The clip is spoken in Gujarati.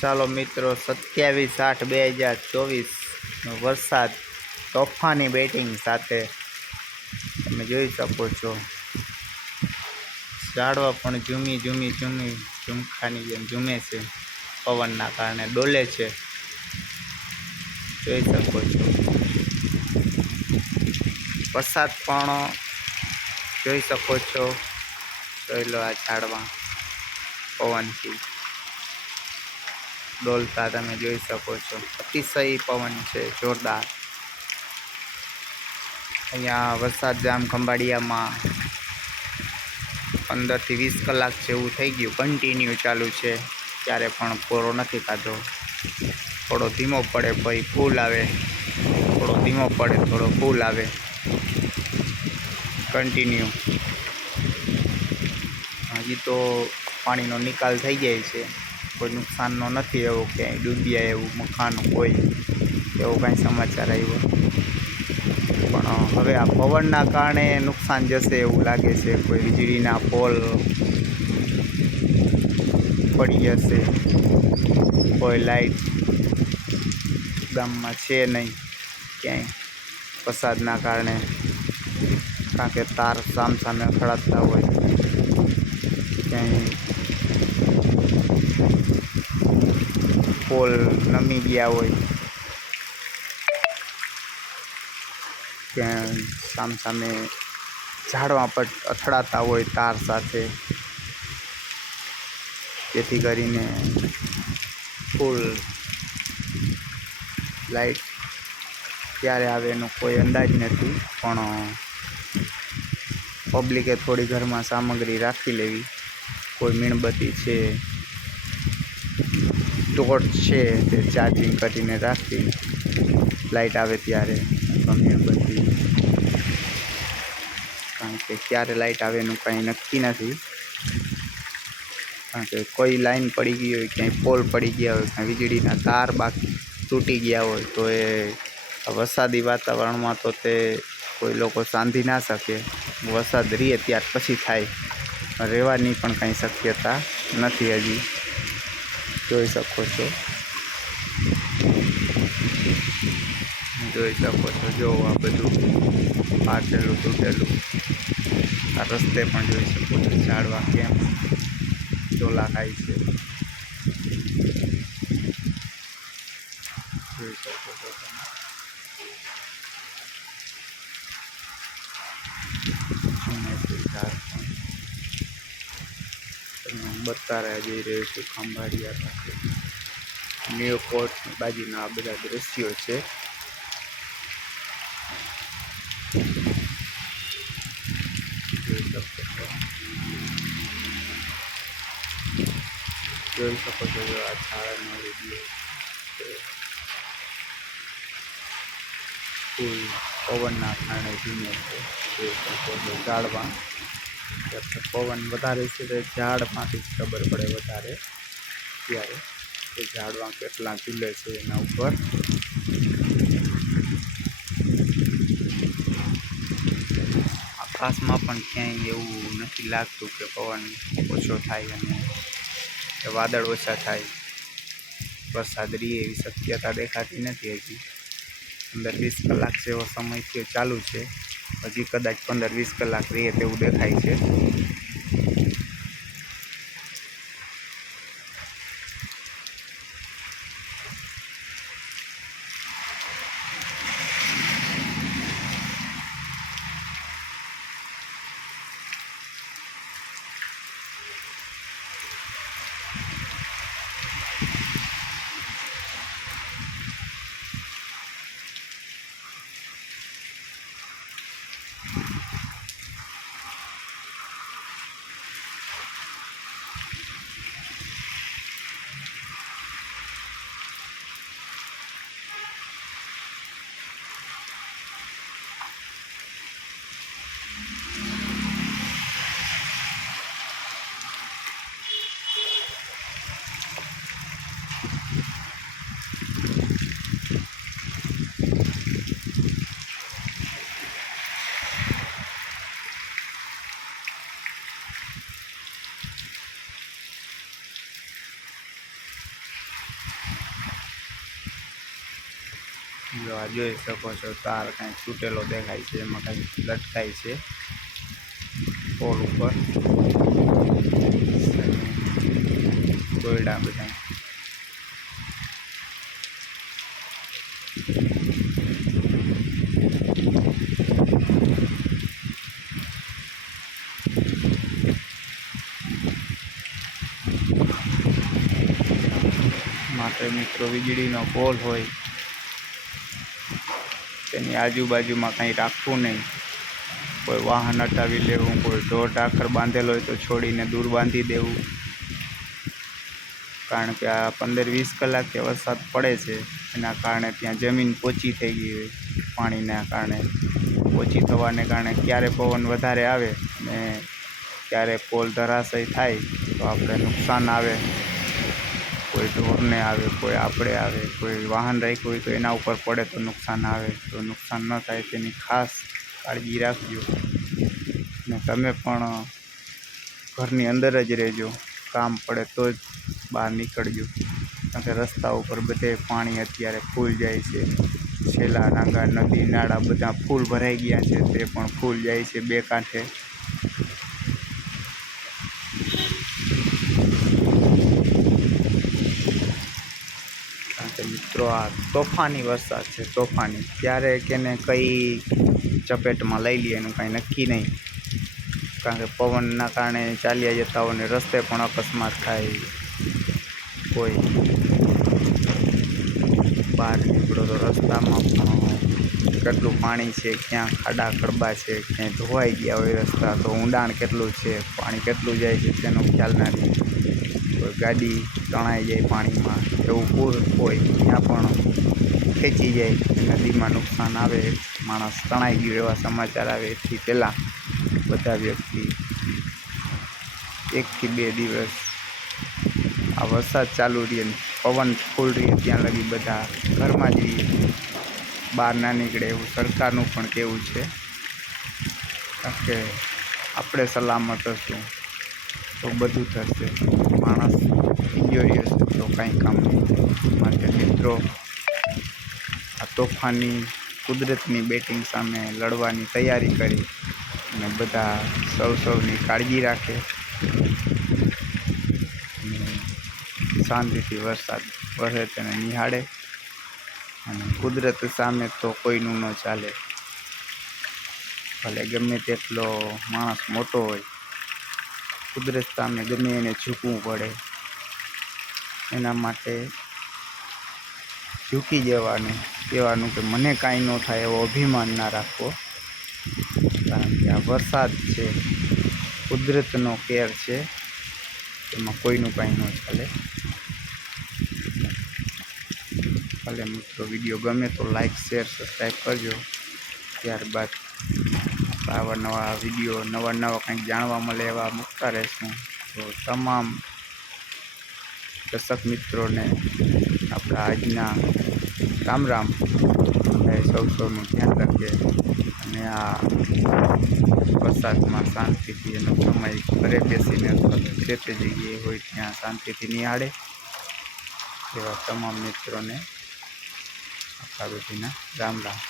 ચાલો મિત્રો, સત્યાવીસ આઠ બે હજાર ચોવીસનો વરસાદ તોફાની બેટિંગ સાથે તમે જોઈ શકો છો. ઝાડવા પણ ઝૂમી ઝૂમી ઝૂમી ઝુમખાની જેમ ઝૂમે છે. પવનના કારણે ડોલે છે. જોઈ શકો છો. વરસાદ પણ જોઈ શકો છો. જોઈ લો આ ઝાડવા પવનથી. ડોલતા તમે જોઈ શકો છો. અતિશય પવન છે, જોરદાર. અહીંયા વરસાદ જામ ખંભાળિયામાં પંદરથી વીસ કલાક જેવું થઈ ગયું. કન્ટિન્યુ ચાલુ છે. ત્યારે પણ પૂરો નથી ખાધો. થોડો ધીમો પડે પછી ફૂલ આવે. થોડો ધીમો પડે, થોડો ફૂલ આવે. કન્ટિન્યુ હજી તો પાણીનો નિકાલ થઈ જાય છે. કોઈ નુકસાનનો નથી એવો ક્યાંય. ડૂબ્યા એવું મકાન કોઈ એવો કાંઈ સમાચાર આવ્યો. પણ હવે આ પવનના કારણે નુકસાન જશે એવું લાગે છે. કોઈ વીજળીના પોલ પડી જશે. કોઈ લાઈટ ગામમાં છે નહીં ક્યાંય વરસાદના કારણે. કારણ કે તાર સામ સામે અથડાતા હોય. ક્યાંય પોલ નમી ગયા હોય ત્યાં સામ સામે ઝાડવા પર અથડાતા હોય તાર સાથે. જેથી કરીને ફૂલ લાઈટ ક્યારે આવે એનો કોઈ અંદાજ નથી, પણ પબ્લિકે થોડી ઘરમાં સામગ્રી રાખી લેવી. કોઈ મીણબત્તી છે ટોર્ચ છે તે ચાર્જિંગ કરીને રાખી. લાઇટ આવે ત્યારે ગમે બધી. કારણ કે ક્યારે લાઇટ આવે એનું કાંઈ નક્કી નથી. કારણ કે કોઈ લાઈન પડી ગઈ હોય, ક્યાંય પોલ પડી ગયા હોય, ક્યાંય વીજળીના તાર બાકી તૂટી ગયા હોય, તો એ વરસાદી વાતાવરણમાં તો તે કોઈ લોકો સાંધી ના શકે. વરસાદ રહે ત્યાર પછી થાય. રહેવાની પણ કાંઈ શક્યતા નથી હજી. જોઈ શકો છો. જોઈ શકો છો. જો આ બધું ફાટેલું તૂટેલું. આ રસ્તે પણ જોઈ શકો છો. ઝાડવા કેમ ચોલા ખાય છે. જોઈ શકો છો તમે જૂને છે ઝાડ પણ તમને બતારા જઈ રહ્યું છું ખંભાળિયા પાસે ન્યૂ કોર્ટની બાજુના આ બધા દ્રશ્યો છે. જોઈ શકો છો. જોઈ શકો છો જો આ ઝાડનો વીડિયો છે. ફૂલ પવનના કારણે ધીમે છે. જોઈ શકો છો ઝાડવા ત્યારે પવન વધારે છે તો ઝાડમાંથી જ ખબર પડે વધારે. ત્યારે કે ઝાડવા કેટલા ઝૂલે છે એના ઉપર. આકાશમાં પણ ક્યાંય એવું નથી લાગતું કે પવન ઓછો થાય અને કે વાદળ ઓછા થાય. વરસાદ રહે એવી શક્યતા દેખાતી નથી હજી. પંદર વીસ કલાક જેવો સમય થયો ચાલુ છે. હજી કદાચ પંદર વીસ કલાક રહે તેવું દેખાય છે. જો આ જોઈ શકો છો, તાર કાંઈક તૂટેલો દેખાય છે, એમાં કાંઈક લટકાય છે. પોલ ઉપર. દોરડા બધા. માટે મિત્રો વીજળીનો પોલ હોય. તેની આજુબાજુમાં કંઈ રાખવું નહીં. કોઈ વાહન હટાવી લેવું, કોઈ ઢોર ઢાખર બાંધેલો હોય તો છોડીને દૂર બાંધી દેવું. કારણ કે આ પંદર વીસ કલાકથી વરસાદ પડે છે એના કારણે ત્યાં જમીન પોચી થઈ ગઈ હોય. પાણીના કારણે પોચી થવાને કારણે ક્યારે પવન વધારે આવે ને ક્યારે પોલ ધરાશય થાય તો આપણે નુકસાન આવે. કોઈ ઢોરને આવે, કોઈ આપણે આવે, કોઈ વાહન રાખ્યું હોય તો એના ઉપર પડે તો નુકસાન આવે. તો નુકસાન ન થાય તેની ખાસ કાળજી રાખજો. ને તમે પણ ઘરની અંદર જ રહેજો. કામ પડે તો જ બહાર નીકળજો. કારણ કે રસ્તા ઉપર બધે પાણી અત્યારે ફૂલ જાય છે. છેલ્લા નાગા, નદી, નાળા બધા ફૂલ ભરાઈ ગયા છે. તે પણ ફૂલ જાય છે બે કાંઠે. મિત્રો આ તોફાની વરસાદ છે, તોફાની. ક્યારે કેને કઈ ચપેટમાં લઈ લઈએ એનું કાંઈ નક્કી નહીં. કારણ કે પવનના કારણે ચાલ્યા જતા હોય ને રસ્તે પણ અકસ્માત થાય. કોઈ બહાર નીકળો તો રસ્તામાં પણ કેટલું પાણી છે, ક્યાં ખાડા ખડબા છે, ક્યાંય ધોવાઈ ગયા હોય રસ્તા તો ઊંડાણ કેટલું છે, પાણી કેટલું જાય છે તેનો ખ્યાલ ના રહે કોઈ ગાડી તણાઈ જાય પાણીમાં, એવું પૂર હોય, ત્યાં પણ ખેંચી જાય નદીમાં નુકસાન આવે. માણસ તણાઈ ગયો એવા સમાચાર આવે. એથી પહેલાં બધા વ્યક્તિ એકથી બે દિવસ આ વરસાદ ચાલુ રહે, પવન ફૂલ રહે, ત્યાં લગી બધા ઘરમાં જ રહીએ બહાર ના નીકળે એવું સરકારનું પણ કહેવું છે. કારણ કે આપણે સલામત હશું તો બધું થશે. માણસ ઇન્જોરિયસ તો કાંઈ કામ નહીં માટે મિત્રો આ તોફાની કુદરતની બેટિંગ સામે લડવાની તૈયારી કરી અને બધા સૌ સૌની કાળજી રાખે. શાંતિથી વરસાદ વરસે તેને નિહાળે. અને કુદરત સામે તો કોઈનું ન ચાલે. ભલે ગમે તેટલો માણસ મોટો હોય. કુદરત સામે ગમે એને ઝૂકવું પડે. એના માટે ઝૂકી જવાનું, કહેવાનું કે મને કાંઈ ન થાય એવો અભિમાન ના રાખવો કારણ કે આ વરસાદ છે, કુદરતનો કેર છે, એમાં કોઈનું કાંઈ ન ચાલે. ભલે મિત્રો, વીડિયો ગમે તો લાઈક શેર સબસ્ક્રાઈબ કરજો. ત્યારબાદ આવા નવા વીડિયો, નવા નવા કંઈક જાણવા મળે એવા મૂકતા રહેશું. તો તમામ દર્શક મિત્રોને આપણા આજના રામ રામ. સૌ સૌનું ધ્યાન રાખીએ અને આ વરસાદમાં શાંતિથી એનો સમય ઘરે બેસીને જે તે જગ્યાએ હોય ત્યાં શાંતિથી નિહાળે એવા તમામ મિત્રોને આપણા બધીના રામ રામ.